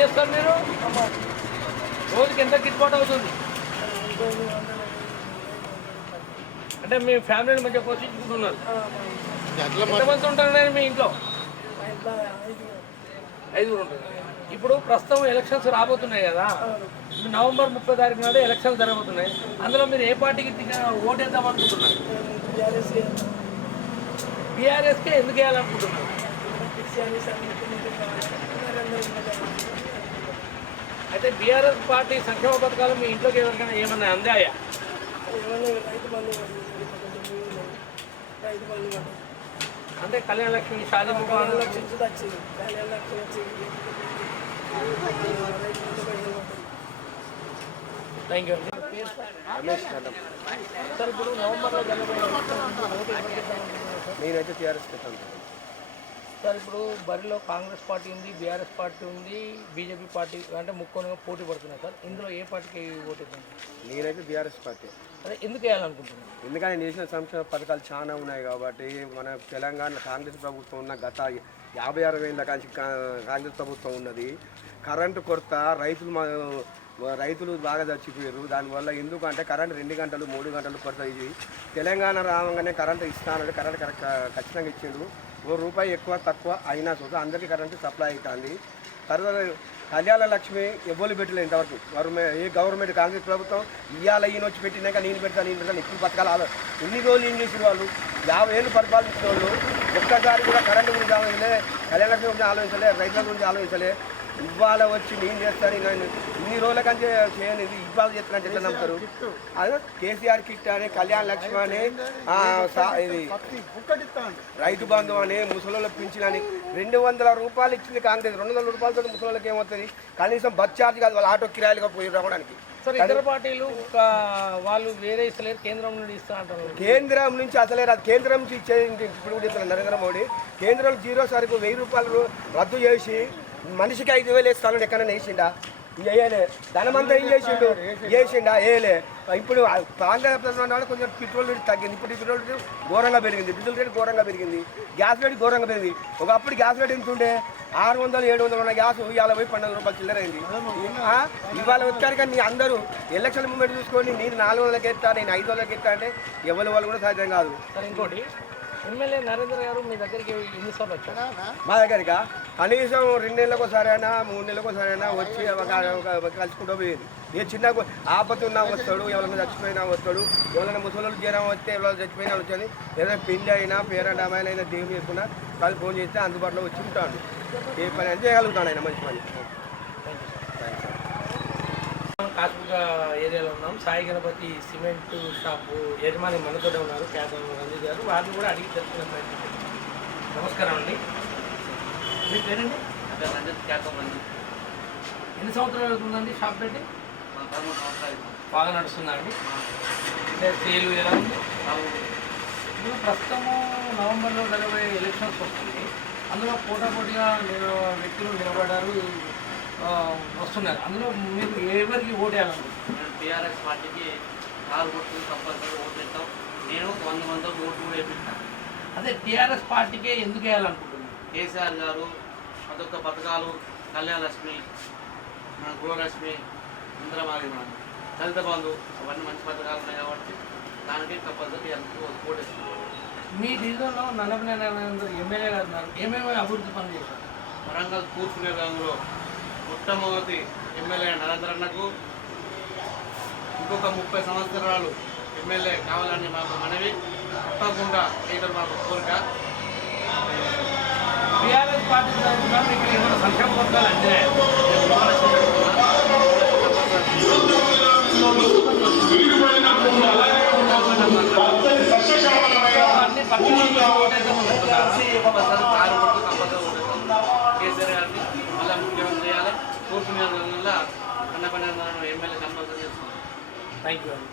చేస్తారు మీరు? రోజుకి ఎంత గిట్టుబాటు అవుతుంది? అంటే మీ ఫ్యామిలీని మంచిగా పోషించుకుంటున్నారు. ఎంతమంది ఉంటారు మీ ఇంట్లో? 5 ఉంటారు. ఇప్పుడు ప్రస్తుతం ఎలక్షన్స్ రాబోతున్నాయి కదా, నవంబర్ 30 తారీఖు నాడు ఎలక్షన్స్ జరగబోతున్నాయి. అందులో మీరు ఏ పార్టీకి ఓటేద్దాం అనుకుంటున్నారు? బీఆర్ఎస్కే ఎందుకు వేయాలనుకుంటున్నారు? అయితే బీఆర్ఎస్ పార్టీ సంక్షేమ పథకాలు మీ ఇంట్లోకి ఎవరికైనా ఏమన్నా అందాయా? అంటే కళ్యాణ లక్ష్మి, షాదీ ముబారక్ థ్యాంక్ యూ అండి. సార్ ఇప్పుడు నవంబర్లో నేనైతే టీఆర్ఎస్ పెట్టాను సార్. ఇప్పుడు బరిలో కాంగ్రెస్ పార్టీ ఉంది, బీఆర్ఎస్ పార్టీ ఉంది, బీజేపీ పార్టీ అంటే ముక్కోనుగా పోటీ పడుతున్నాయి సార్. ఇందులో ఏ పార్టీకి ఓటు ఇద్దాం? నేనైతే బీఆర్ఎస్ పార్టీ. అదే ఎందుకు వేయాలనుకుంటున్నాను? ఎందుకంటే నేషనల్ సంక్షేమ పథకాలు చాలా ఉన్నాయి కాబట్టి. మన తెలంగాణ కాంగ్రెస్ ప్రభుత్వం ఉన్న గత 50-60 ఏళ్ళ కాంచి కాంగ్రెస్ ప్రభుత్వం ఉన్నది. కరెంటు కొరత, రైతులు బాగా చచ్చిపోయారు. దానివల్ల ఎందుకంటే కరెంటు 2 గంటలు 3 గంటలు కొరత. ఇది తెలంగాణ రావంగానే కరెంటు ఇస్తానంటే కరెంటు ఖచ్చితంగా ఇచ్చిండు. ₹1 ఎక్కువ తక్కువ అయినా చూద్దా అందరికీ కరెంటు సప్లై అవుతుంది. తర్వాత కళ్యాణ లక్ష్మి ఎవ్వరు పెట్టలేదు ఇంతవరకు. ఏ గవర్నమెంట్ కాంగ్రెస్ ప్రభుత్వం ఇవాళ ఈయన వచ్చి పెట్టినాక నేను పెడతాను ఇప్పుడు పథకాలు ఎన్ని రోజులు ఏం చేసిన వాళ్ళు 50 ఏళ్ళు పరిపాలించిన వాళ్ళు ఒక్కసారి కూడా కరెంటు గురించి ఆలోచించలే, కళ్యాణ లక్ష్మి గురించి ఆలోచించలే, రైతుల గురించి ఆలోచించలే. ఇవాళ వచ్చి నేను చేస్తాను ఇన్ని రోజుల కంటే చేయను, ఇవాళ చేస్తానని చెప్పి నమ్ముతారు. అదే కేసీఆర్ కిట్ అని, కళ్యాణ లక్ష్మి అని, ఇది రైతు బంధు అని, ముసలోళ్ళకి పింఛన్ అని ₹200 ఇచ్చింది కాంగ్రెస్. ₹200 ముసలోళ్ళకి ఏమవుతుంది? కనీసం బస్ ఛార్జ్ కాదు, వాళ్ళ ఆటో కిరాయిలుగా పోయి రావడానికి. సార్ ఇతర పార్టీలు వాళ్ళు వేరే ఇస్తలేరు, కేంద్రం నుండి ఇస్తా అంటారు. కేంద్రం నుంచి అసలే రాదు. కేంద్రం నుంచి ఇచ్చేది ఇప్పుడు కూడా ఇస్తున్నారు నరేంద్ర మోడీ. కేంద్రం 0 సరుకు ₹1000 రద్దు చేసి మనిషికి 5,000 ఇస్తాను ఎక్కడైనా వేసిండా? వేయలే. ధనమంతా ఏం చేసిండు? వేసిండా? వేయలే. ఇప్పుడు కాంగ్రెస్ కొంచెం పెట్రోల్ రేటు తగ్గింది. ఇప్పుడు పెట్రోల్ రేటు ఘోరంగా పెరిగింది, డీజిల్ రేటు ఘోరంగా పెరిగింది, గ్యాస్ రేటు ఘోరంగా పెరిగింది. ఒకప్పుడు గ్యాస్ రేటు ఎంత ఉండే? 600-700 ఉన్న గ్యాస్ ఇవాళ పోయి ₹12 చిల్లరైంది. ఇవాళ వచ్చారు కానీ అందరూ ఎలక్షన్ మూమెంట్ చూసుకొని నేను 400కి ఎత్తా, నేను 500కి ఎత్తా అంటే ఎవరి వాళ్ళు కూడా సాధ్యం కాదు. సార్ ఇంకోటి, ఎమ్మెల్యే నరేంద్ర గారు మీ దగ్గరికి ఎన్నిసార్లు వచ్చారు? మా దగ్గరికి కనీసం 2 నెలలకు ఒకసారైనా 3 నెలలకు ఒకసారైనా వచ్చి కలుసుకుంటూ పోయేది. ఏ చిన్న ఆపత్తి ఉన్నా వస్తాడు, ఎవరైనా చచ్చిపోయినా వస్తాడు, ఎవరైనా ముసలి జ్వరం వస్తే ఎవరైనా చచ్చిపోయినా వచ్చేది. ఏదైనా పెళ్లి అయినా పేరెంట్ అమ్మాయిలు అయినా దేవుని చేసుకున్నా వాళ్ళు ఫోన్ చేస్తే అందుబాటులో వచ్చి ఉంటాడు. ఏ పని అని చేయగలుగుతాడు ఆయన, మంచి పని. కాశ్మీర్ ఏరియాలో ఉన్నాం. సాయి గణపతి సిమెంట్ షాపు యజమాని మనతో ఉన్నారు, క్యాబ్ రంజిత్ గారు. వారిని కూడా అడిగి తెలుసుకున్నాం. నమస్కారం అండి, మీ పేరండి? రంజిత్, క్యాబ్ రంజిత్. ఎన్ని సంవత్సరాలు అవుతుందండి షాప్ పెట్టి? 13 సంవత్సరాలు. బాగా నడుస్తుందా అండి? అంటే సేలు ఎలా ఉంది? ఇప్పుడు ప్రస్తుతము నవంబర్లో జరగబోయే ఎలక్షన్స్ వస్తుంది. అందులో పోటాపోటీగా వ్యక్తులు నిలబడ్డారు, వస్తున్నారు. అందులో మీరు ఎవరికి ఓటు వేయాలనుకుంటున్నారు? టీఆర్ఎస్ పార్టీకి 6 ఓట్లు కంపల్సరీ ఓటు వేస్తాం. నేను 100 ఓట్లు కూడా వేపిస్తాను. అదే టీఆర్ఎస్ పార్టీకే ఎందుకు వేయాలనుకుంటున్నారు? కేసీఆర్ గారు అదొక పథకాలు, కళ్యాణ లక్ష్మి, మన గృహలక్ష్మి, ఇంద్రమాలి, మన దళిత బంధు, అవన్నీ మంచి పథకాలు ఉన్నాయి కాబట్టి దానికి కంపల్సరీ ఓటు వేస్తాం. మీ డివిజన్లో నల్లపనేని ఎమ్మెల్యే గారు ఉన్నారు, ఏమేమి అభివృద్ధి పనులు చేశారు? వరంగల్ తూర్పు నియోజకవర్గంలో మొట్టమొదటి ఎమ్మెల్యే నరేంద్రన్నకు ఇంకొక 30 సంవత్సరాలు ఎమ్మెల్యే కావాలని మాకు మనవి. తప్పకుండా లీడర్ మాకు కోరిక. టీఆర్ఎస్ పార్టీ తరఫున మీకు ఏమైనా సంక్షేమ పథకాలు అంటే కేసీఆర్ గారిని మళ్ళీ ముఖ్యమంత్రి చేయాలి. తూర్పు నియోజకవర్గంలో అన్నపల్లి ఎమ్మెల్యే కంపల్సరీ చేస్తున్నాం. థ్యాంక్ యూ అండి.